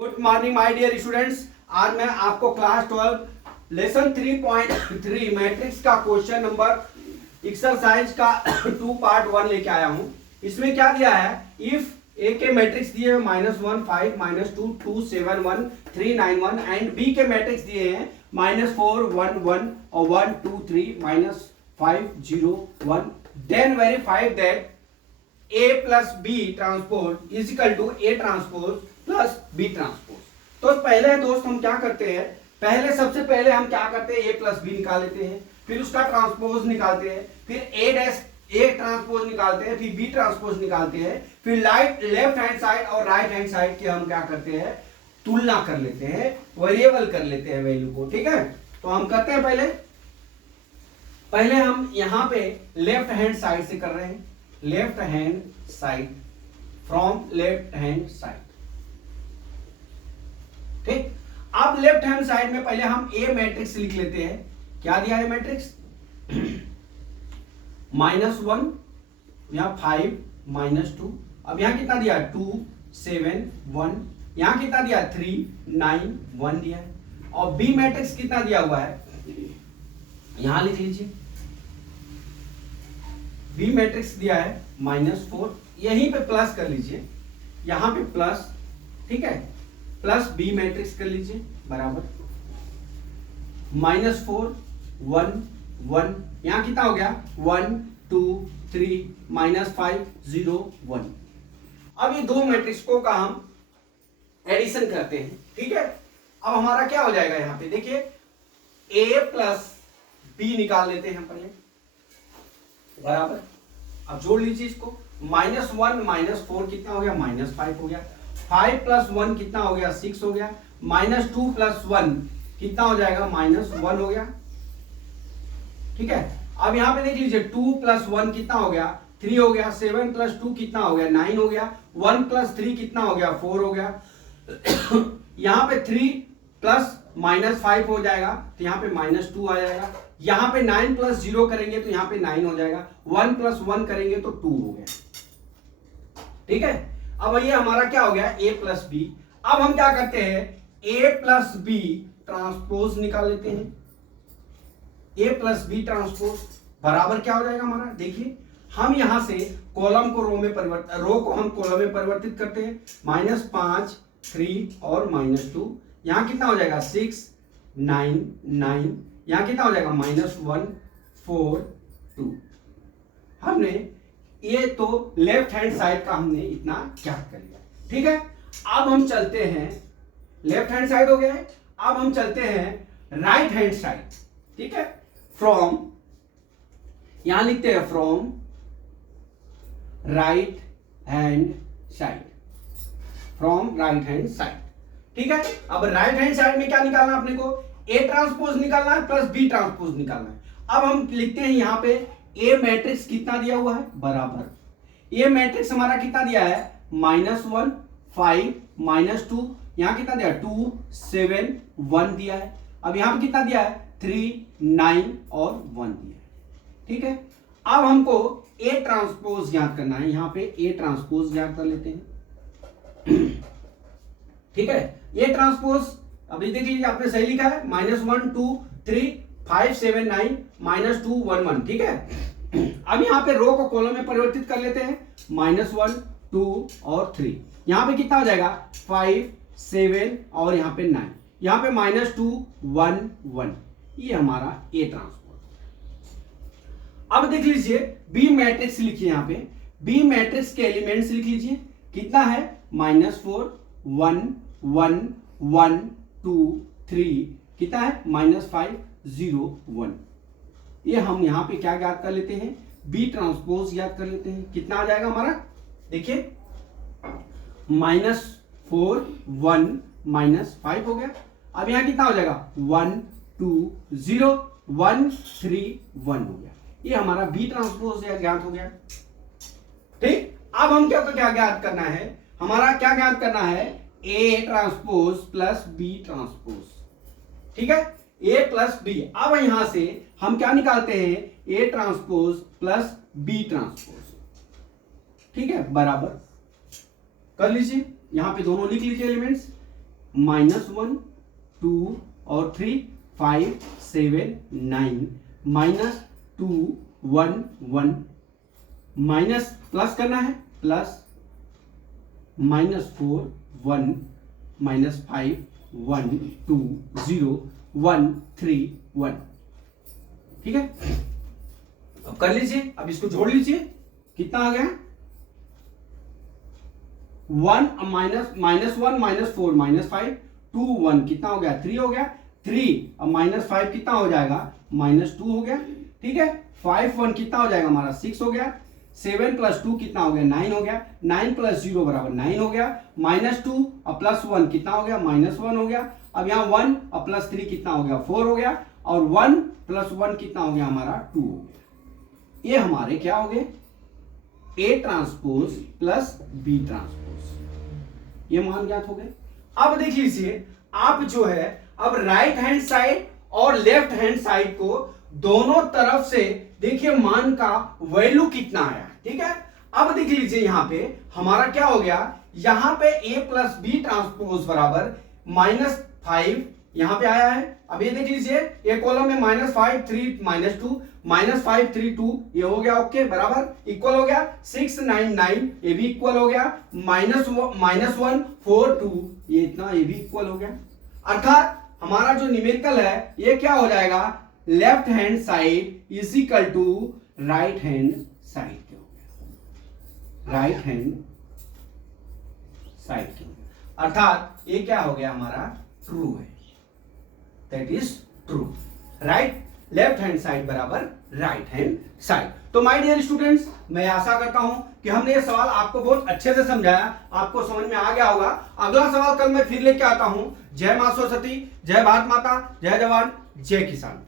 Good morning my dear students. आज मैं आपको क्लास 12 लेसन 3.3 मैट्रिक्स का क्वेश्चन नंबर एक्सरसाइज का 2 पार्ट 1 लेके आया हूं। इसमें क्या दिया है, इफ ए के मैट्रिक्स दिए हैं -1 5 -2 2 7 1 3 9 1 एंड बी के मैट्रिक्स दिए हैं -4 1 1 और 1 2 3 -5 0 1, then verify that A plus B transpose is equal to A transpose plus B transpose. तो पहले दोस्त हम क्या करते हैं, सबसे पहले हम क्या करते हैं, ए प्लस बी निकाल लेते हैं, फिर उसका ट्रांसपोज निकालते हैं, फिर ए ट्रांसपोज निकालते हैं, फिर बी ट्रांसपोज निकालते हैं, फिर लेफ्ट हैंड साइड और राइट हैंड साइड की हम क्या करते हैं, तुलना कर लेते हैं, वेरिएबल कर लेते हैं वैल्यू को। ठीक है, तो हम करते हैं पहले हम यहां पे लेफ्ट हैंड साइड से कर रहे हैं, left hand side from left hand side. ठीक, अब लेफ्ट हैंड साइड में पहले हम ए मैट्रिक्स लिख लेते हैं। क्या दिया है मैट्रिक्स -1 यहां 5 -2, अब यहां कितना दिया 2 7 1, यहां कितना दिया 3 9 1 दिया है, और बी मैट्रिक्स कितना दिया हुआ है यहां लिख लीजिए, बी मैट्रिक्स दिया है -4, यहीं पे प्लस कर लीजिए, यहां पे प्लस, ठीक है, प्लस बी मैट्रिक्स कर लीजिए बराबर -4 1 1, यहां कितना हो गया 1 2 3 -5 0 1। अब ये दो मैट्रिक्सों का हम एडिशन करते हैं। ठीक है, अब हमारा क्या हो जाएगा, यहां पे देखिए a प्लस बी निकाल लेते हैं पहले बराबर, अब जोड़ लीजिए इसको, -1 -4 कितना हो गया -5 हो गया, 5 + 1 कितना हो गया 6 हो गया, -2 + 1 कितना हो जाएगा -1 हो गया। ठीक है, अब यहां पे देख लीजिए 2 + 1 कितना हो गया 3 हो गया, 7 + 2 कितना हो गया 9 हो गया, 1 + 3 कितना हो गया 4 हो गया यहां पे 3 + -5 हो जाएगा तो यहां पे -2 आ जाएगा, यहां पे 9 + 0 करेंगे तो यहां पे 9 हो जाएगा, 1 + 1 करेंगे तो 2 हो गया। ठीक है, अब ये हमारा क्या हो गया a प्लस बी। अब हम क्या करते हैं, a प्लस बी ट्रांसपोज निकाल लेते हैं, a प्लस बी ट्रांसपोज बराबर क्या हो जाएगा हमारा, देखिए हम यहां से कॉलम को रो में परिवर्तित, रो को हम कॉलम में परिवर्तित करते हैं, -5 3 और -2, यहां कितना हो जाएगा 6 9 9, यहां कितना हो जाएगा -1 4 2। हमने ये तो लेफ्ट हैंड साइड का हमने इतना ज्ञात कर लिया। ठीक है, अब हम चलते हैं, लेफ्ट हैंड साइड हो गया है, अब हम चलते हैं राइट हैंड साइड। ठीक है, फ्रॉम, यहां लिखते हैं from right hand side, from right hand side. ठीक है, अब राइट हैंड साइड में क्या निकालना है अपने को, ए ट्रांसपोज निकालना है प्लस बी ट्रांसपोज निकालना है। अब हम लिखते हैं यहां पे ए मैट्रिक्स कितना दिया हुआ है बराबर, ए मैट्रिक्स हमारा कितना दिया है -1 5 -2, यहां कितना दिया 2 7 1 दिया है, अब यहां पे कितना दिया है 3 9 और 1 दिया है। ठीक है, अब हमको ए ट्रांसपोज ज्ञात करना है, यहां पे ए ट्रांसपोज ज्ञात कर लेते हैं। ठीक है, ए ट्रांसपोज अभी देख लीजिए आपने सही लिखा है, -1 2 3 5 7 9 -2 1 1। ठीक है, अब यहां पे रो को कॉलम में परिवर्तित कर लेते हैं, -1 2 और 3, यहां पे कितना हो जाएगा 5 7 और यहां पे 9, यहां पे -2 1 1, ये हमारा ए ट्रांसपोज। अब देख लीजिए बी मैट्रिक्स लिखिए, यहां पे बी मैट्रिक्स के एलिमेंट्स लिख लीजिए, कितना है -4 1 1 1 2 3, कितना है -5 0 1। ये हम यहां पे क्या ज्ञात कर लेते हैं, बी ट्रांसपोज ज्ञात कर लेते हैं, कितना आ जाएगा हमारा, देखिए -4 1 -5 हो गया, अब यहां कितना हो जाएगा 1 2 0 1 3 1 हो गया, ये हमारा बी ट्रांसपोज ज्ञात हो गया। ठीक, अब हम क्या ज्ञात करना है, हमारा क्या ज्ञात करना है, A transpose plus B transpose. ठीक है, ए प्लस बी, अब यहां से हम क्या निकालते हैं, A transpose plus B transpose. ठीक है, बराबर कर लीजिए, यहां पे दोनों लिख लीजिए एलिमेंट्स, -1 2 और 3 5 7 9 -2 1 1 माइनस प्लस करना है प्लस -4 1 -5 1 2 0 1 3 1। ठीक है, अब कर लीजिए, अब इसको जोड़ लीजिए, कितना आ गया 1 -1 -4 -5 2 1 कितना हो गया 3 हो गया 3 अब -5 कितना हो जाएगा -2 हो गया। ठीक है, 5 1 कितना हो जाएगा हमारा 6 हो गया, 7 + 2 कितना हो गया 9 हो गया, 9 + 0 बराबर 9 हो गया, -2 अब +1 कितना हो गया -1 हो गया। अब यहाँ 1 अब +3 कितना हो गया 4 हो गया, और 1 + 1 कितना हो गया हमारा 2 हो गया। ये हमारे क्या हो गए A transpose plus B transpose, ये मान ज्ञात हो गए। अब देख लीजिए, आप जो है अब राइट हैंड साइड और लेफ्ट हैंड साइड को दोनों तरफ से देखिए मान का वैल्यू कितना आया। ठीक है, अब देख लीजिए यहां पे हमारा क्या हो गया, यहां पे A + B ट्रांसपोज बराबर -5 यहां पे आया है। अब ये देख लीजिए, एक कॉलम में -5 3 -2 -5 3 2 ये हो गया ओके बराबर इक्वल हो गया 6 9 9 ये भी इक्वल हो गया, -1 4 2 ये इतना ये भी इक्वल हो गया। अर्थात हमारा जो न्यूमेरिकल है ये क्या हो जाएगा left hand side is equal to right hand side के हो गया, राइट हैंड साइड के हो गया। अर्थात ये क्या हो गया हमारा ट्रू है, that is true. Right left hand side बराबर राइट हैंड साइड। तो माय डियर स्टूडेंट्स, मैं आशा करता हूं कि हमने ये सवाल आपको बहुत अच्छे से समझाया, आपको समझ में आ गया होगा। अगला सवाल कल मैं फिर लेके आता हूं। जय मां सरस्वती, जय भारत माता, जय जवान, जय किसान।